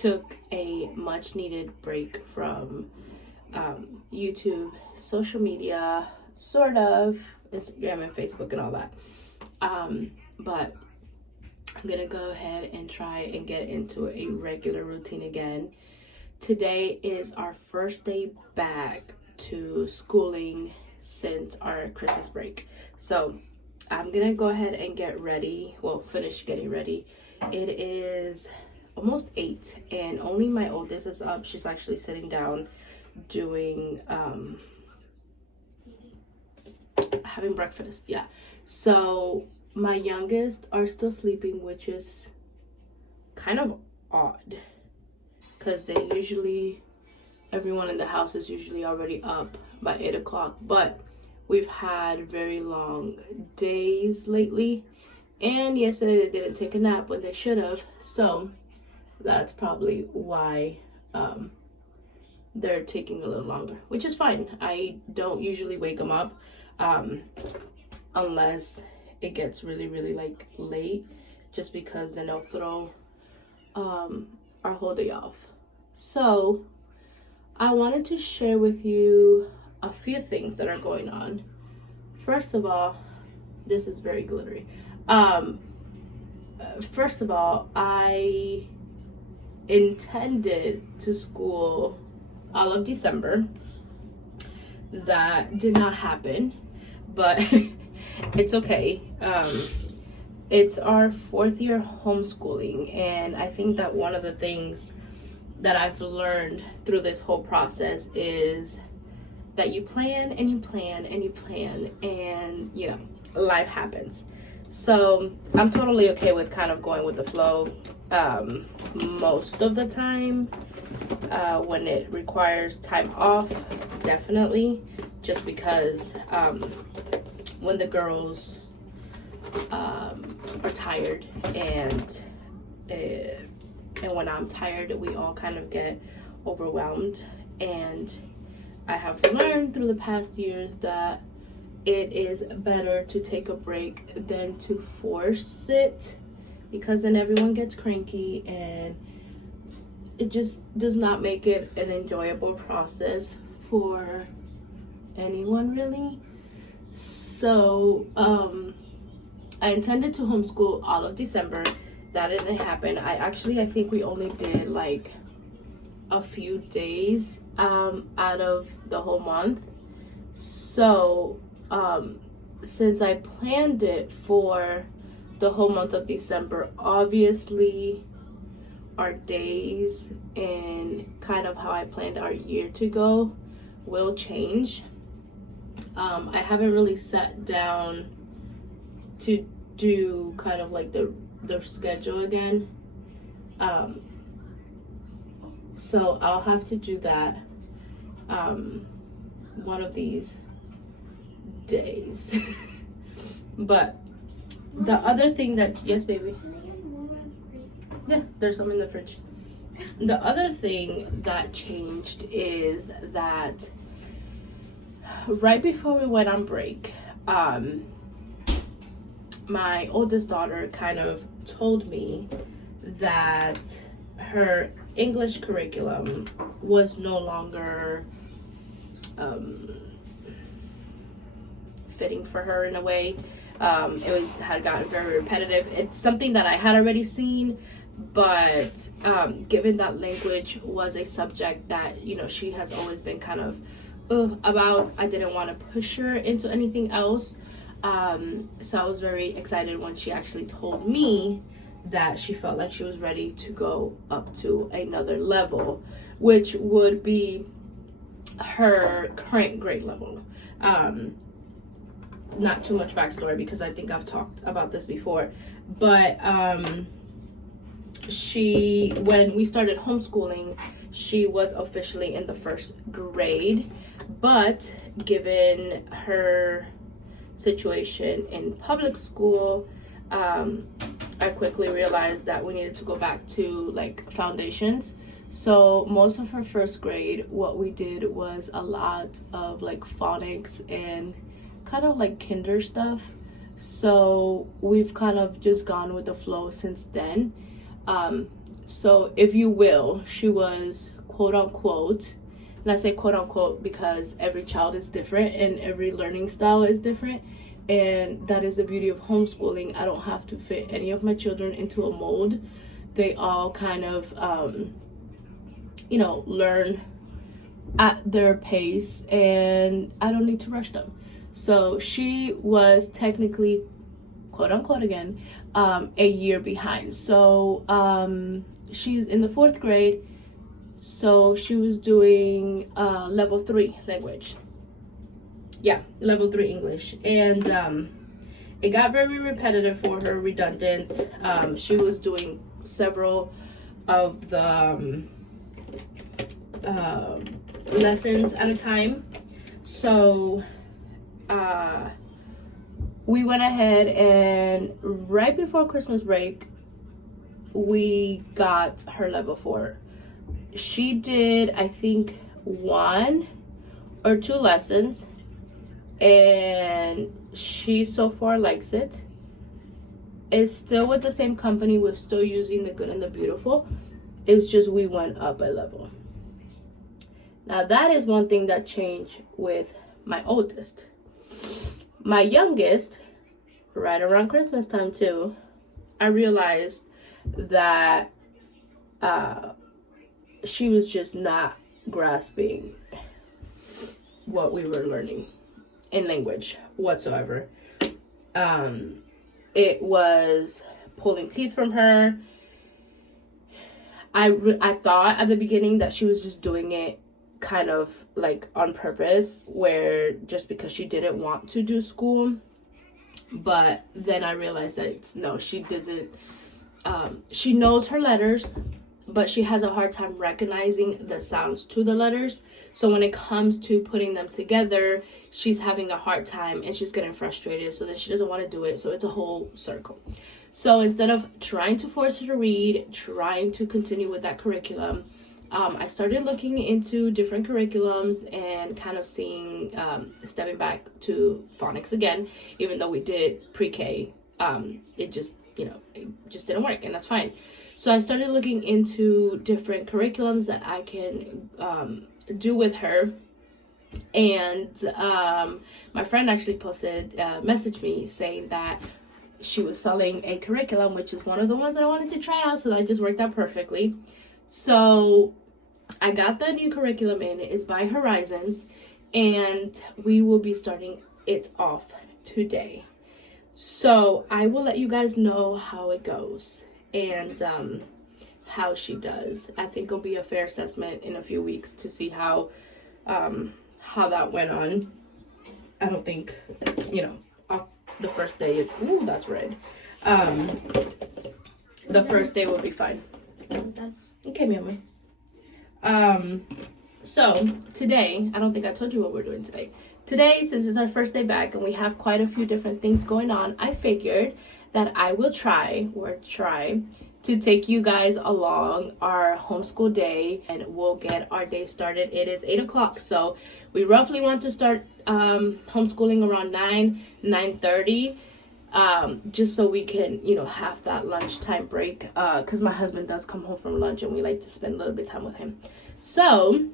took a much needed break from YouTube, social media, sort of Instagram and Facebook and all that. But I'm gonna go ahead and try and get into a regular routine again. Today is our first day back to schooling since our Christmas break. So I'm gonna go ahead and get ready, finish getting ready. It is almost 8 and only my oldest is up. She's actually sitting down doing having breakfast. Yeah, so my youngest are still sleeping, which is kind of odd because everyone in the house is usually already up by 8 o'clock, but we've had very long days lately, and yesterday they didn't take a nap when they should have, so that's probably why they're taking a little longer, which is fine. I don't usually wake them up unless it gets really like late, just because then they'll throw our whole day off. So I wanted to share with you a few things that are going on. First of all, this is very glittery. First of all, I intended to school all of December. That did not happen, but it's okay. It's our 4th year homeschooling, and I think that one of the things that I've learned through this whole process is that you plan and you plan and you plan, and you know, life happens. So I'm totally okay with kind of going with the flow most of the time. When it requires time off, definitely, just because when the girls are tired and when I'm tired, we all kind of get overwhelmed. And I have learned through the past years that it is better to take a break than to force it, because then everyone gets cranky and it just does not make it an enjoyable process for anyone, really. So I intended to homeschool all of December. That didn't happen. I think we only did like a few days out of the whole month. So since I planned it for the whole month of December, obviously our days and kind of how I planned our year to go will change. I haven't really sat down to do kind of like the schedule again. So I'll have to do that one of these days. But the other thing that, yes baby, yeah, there's some in the fridge. The other thing that changed is that right before we went on break, my oldest daughter kind of told me that her English curriculum was no longer fitting for her in a way. Had gotten very repetitive. It's something that I had already seen, but given that language was a subject that, you know, she has always been kind of about, I didn't want to push her into anything else. So I was very excited when she actually told me that she felt like she was ready to go up to another level, which would be her current grade level. Not too much backstory because I think I've talked about this before, but when we started homeschooling, she was officially in the 1st grade, but given her situation in public school, I quickly realized that we needed to go back to like foundations. So most of her 1st grade, what we did was a lot of like phonics and kind of like kinder stuff. So we've kind of just gone with the flow since then. So if you will, she was quote unquote, and I say quote unquote because every child is different and every learning style is different. And that is the beauty of homeschooling. I don't have to fit any of my children into a mold. They all kind of, learn at their pace, and I don't need to rush them. So she was technically, quote unquote again, a year behind. So she's in the 4th grade. So she was doing level 3 language. Yeah, level 3 English. And it got very repetitive for her, redundant. She was doing several of the lessons at a time. So we went ahead and right before Christmas break, we got her level 4. She did, I think, 1 or 2 lessons, and she so far likes it. It's still with the same company. We're still using the Good and the Beautiful. It's just we went up a level. Now that is one thing that changed with my oldest. My youngest, right around Christmas time too, I realized that she was just not grasping what we were learning in language whatsoever. It was pulling teeth from her. I thought at the beginning that she was just doing it kind of like on purpose, where just because she didn't want to do school. But then I realized that no, she didn't. She knows her letters, but she has a hard time recognizing the sounds to the letters. So when it comes to putting them together, she's having a hard time and she's getting frustrated, so that she doesn't want to do it. So it's a whole circle. So instead of trying to force her to read, trying to continue with that curriculum, I started looking into different curriculums and kind of seeing, stepping back to phonics again, even though we did pre-K. It just didn't work, and that's fine. So I started looking into different curriculums that I can do with her. And my friend actually messaged me saying that she was selling a curriculum, which is one of the ones that I wanted to try out. So that just worked out perfectly. So I got the new curriculum in. It's by Horizons, and we will be starting it off today. So I will let you guys know how it goes and how she does. I think it'll be a fair assessment in a few weeks to see how that went on. I don't think, off the first day it's, ooh, that's red. The first day will be fine. Okay, mi amor. So today, I don't think I told you what we're doing today. Today, since it's our first day back and we have quite a few different things going on, I figured that I will try to take you guys along our homeschool day, and we'll get our day started. It is 8 o'clock, so we roughly want to start homeschooling around 9:30, just so we can have that lunchtime break, because my husband does come home from lunch and we like to spend a little bit of time with him. So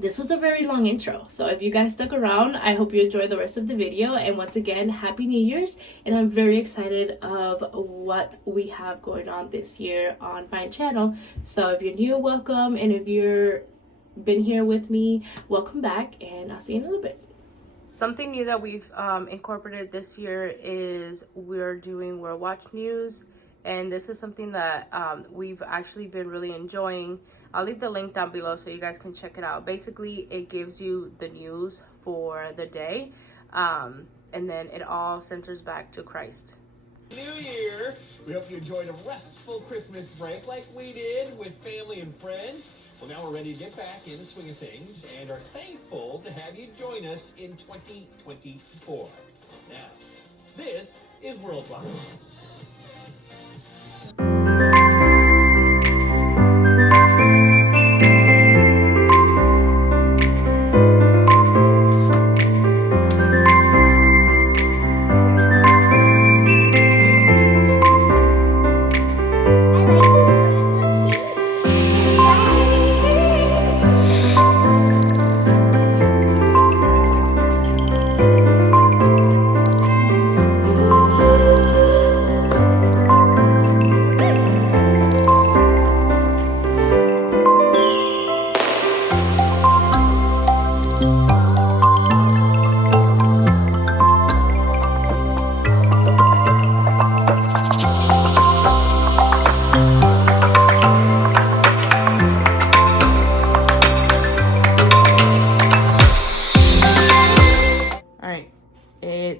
this was a very long intro, so if you guys stuck around, I hope you enjoy the rest of the video. And once again, Happy New Year's, and I'm very excited of what we have going on this year on my channel. So if you're new, welcome, and if you're been here with me, welcome back, and I'll see you in a little bit. Something new that we've incorporated this year is we're doing World Watch News, and this is something that we've actually been really enjoying. I'll leave the link down below so you guys can check it out. Basically, it gives you the news for the day, and then it all centers back to Christ. New Year! We hope you enjoyed a restful Christmas break like we did with family and friends. Well, now we're ready to get back in the swing of things and are thankful to have you join us in 2024. Now, this is World Watch.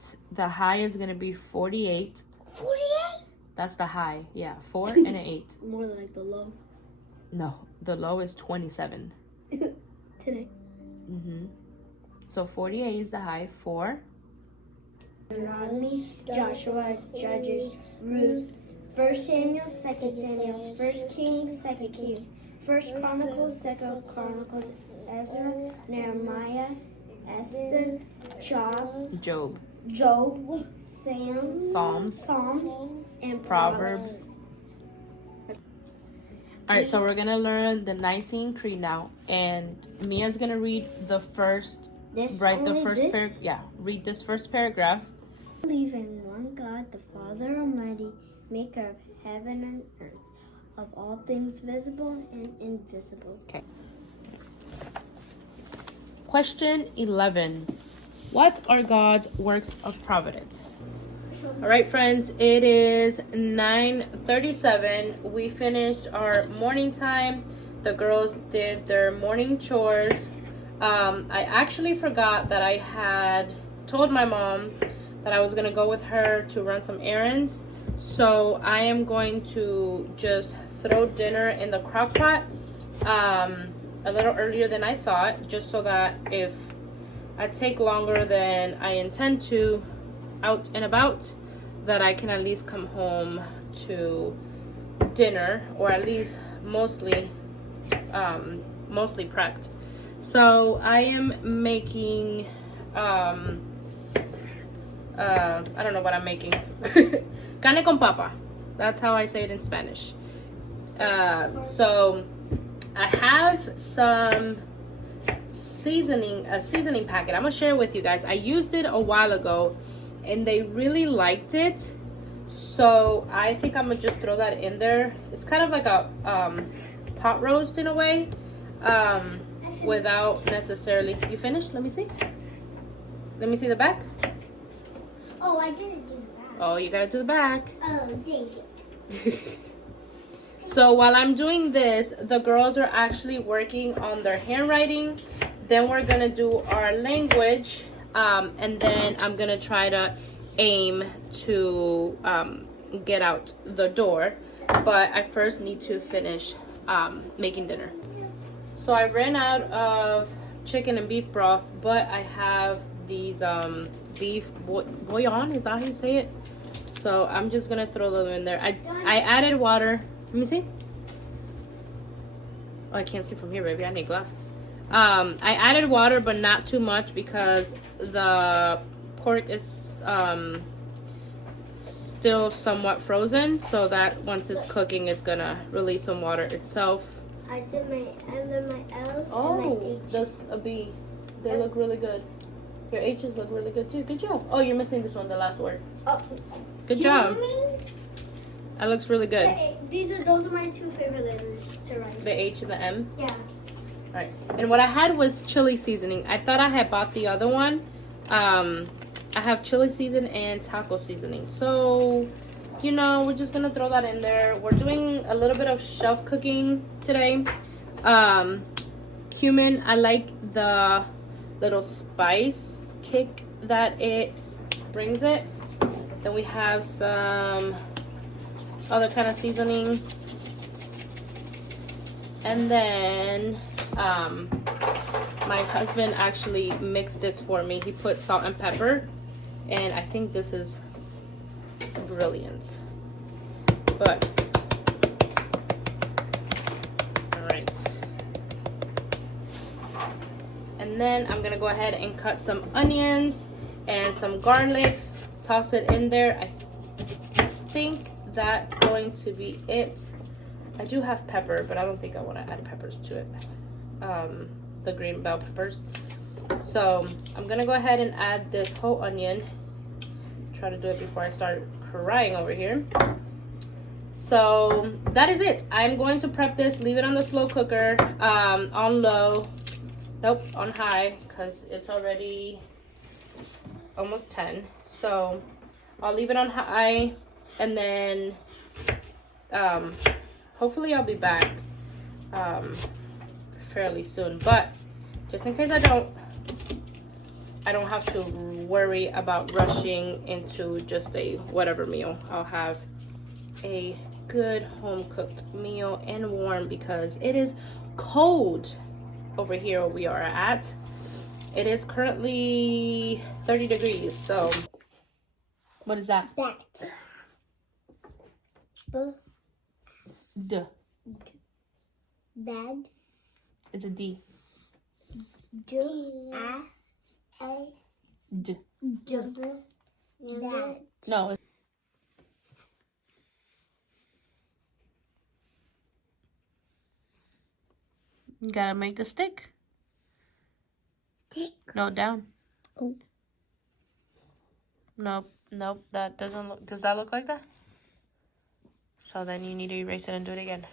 it. The high is gonna be 48. 48? That's the high. Yeah, 4 and an 8. More like the low. No, the low is 27. Today. So 48 is the high. 4. Deuteronomy, Joshua, Judges, Ruth, 1 Samuel, 2 Samuel, 1 Kings, 2 Kings, 1 Chronicles, 2 Chronicles, Ezra, Nehemiah, Esther, Job. Job, Psalms. and Proverbs. All right, so we're gonna learn the Nicene Creed now, and Mia's gonna read the first. Read this first paragraph. I believe in one God, the Father Almighty, maker of heaven and earth, of all things visible and invisible. Okay. Question 11. What are God's works of providence? All right, friends, it is 9:37. We finished our morning time. The girls did their morning chores. I actually forgot that I had told my mom that I was going to go with her to run some errands. So I am going to just throw dinner in the crock pot a little earlier than I thought, just so that if I take longer than I intend to out and about, that I can at least come home to dinner, or at least mostly prepped. So I am making I don't know what I'm making. Carne con papa. That's how I say it in Spanish. So I have some a seasoning packet. I'm gonna share it with you guys. I used it a while ago and they really liked it. So I think I'm gonna just throw that in there. It's kind of like a pot roast in a way. Without necessarily. You finished? Let me see. Let me see the back. Oh, I didn't do that. Oh, you gotta do the back. Oh, thank you. So while I'm doing this, the girls are actually working on their handwriting. Then we're gonna do our language, and then I'm gonna try to aim to get out the door. But I first need to finish making dinner. So I ran out of chicken and beef broth, but I have these beef bouillon, is that how you say it? So I'm just gonna throw them in there. I added water. Let me see. Oh, I can't see from here, baby. I need glasses. I added water, but not too much because the pork is still somewhat frozen, so that once it's cooking, it's gonna release some water itself. I did my L's and my H. Oh, that's a B. They look really good. Your H's look really good too. Good job. Oh, you're missing this one, the last word. Oh, Good job. That looks really good. Those are my two favorite letters to write. The H and the M. Yeah. All right. And what I had was chili seasoning. I thought I had bought the other one. I have chili season and taco seasoning. So, you know, we're just gonna throw that in there. We're doing a little bit of shelf cooking today. Cumin, I like the little spice kick that it brings it. Then we have some other kind of seasoning. And then my husband actually mixed this for me. He put salt and pepper. And I think this is brilliant. But all right. And then I'm gonna go ahead and cut some onions and some garlic, toss it in there. I think that's going to be it. I do have pepper, but I don't think I want to add peppers to it. The green bell peppers. So I'm gonna go ahead and add this whole onion. Try to do it before I start crying over here. So that is it. I'm going to prep this, leave it on the slow cooker, on low, nope, on high, because it's already almost 10. So I'll leave it on high, and then hopefully I'll be back fairly soon. But just in case I don't, I don't have to worry about rushing into just a whatever meal. I'll have a good home cooked meal and warm because it is cold over here where we are at. It is currently 30 degrees. So what is that? D. Bad. It's a D. D. D. That. No. You gotta make the stick. Stick. No, down. Oh. Nope. Nope. That doesn't look. Does that look like that? So then you need to erase it and do it again.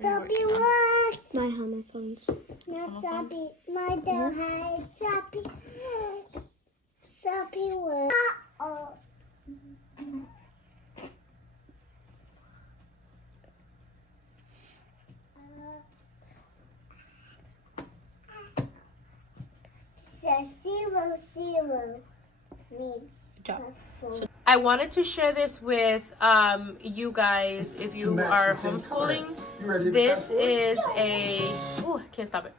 Soppy what? My homophones. Not soppy. My dog had soppy. Soppy what? Oh. Zero. Good job. So I wanted to share this with you guys if you are homeschooling. This is a I can't stop it.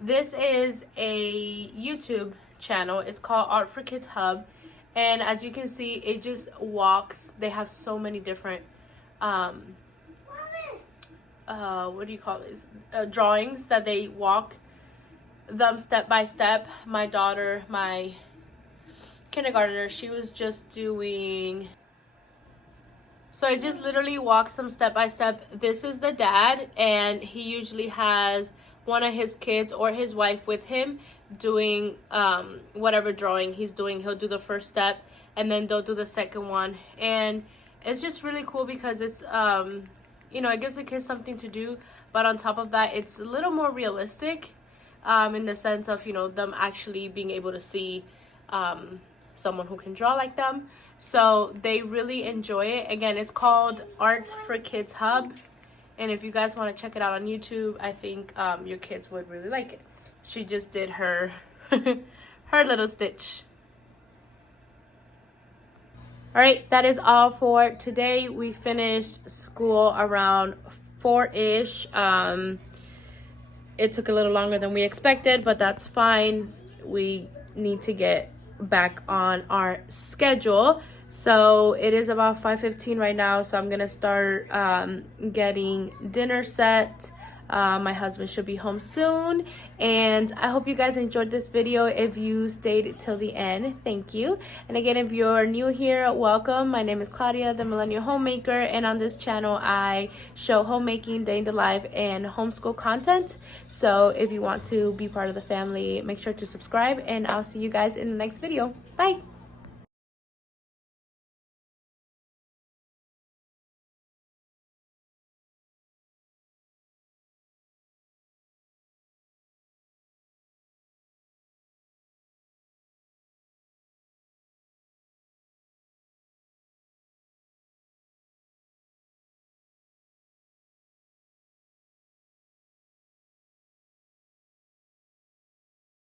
This is a YouTube channel. It's called Art for Kids Hub, and as you can see, it just walks. They have so many different what do you call this? Drawings that they walk them step by step. My daughter, my kindergartner, she was just doing, so I just literally walks them step by step. This is the dad, and he usually has one of his kids or his wife with him doing whatever drawing he's doing. He'll do the first step and then they'll do the second one, and it's just really cool because it's you know, it gives the kids something to do, but on top of that, it's a little more realistic in the sense of, you know, them actually being able to see someone who can draw like them. So they really enjoy it. Again, it's called Art for Kids Hub, and if you guys want to check it out on YouTube, I think your kids would really like it. She just did her her little stitch. All right, that is all for today. We finished school around 4-ish. It took a little longer than we expected, but that's fine. We need to get back on our schedule. So it is about 5:15 right now, so I'm gonna start getting dinner set. My husband should be home soon, and I hope you guys enjoyed this video. If you stayed till the end, thank you. And again, if you're new here, welcome. My name is Claudia, the Millennial Homemaker, and on this channel I show homemaking, day in the life, and homeschool content. So if you want to be part of the family, make sure to subscribe, and I'll see you guys in the next video. Bye.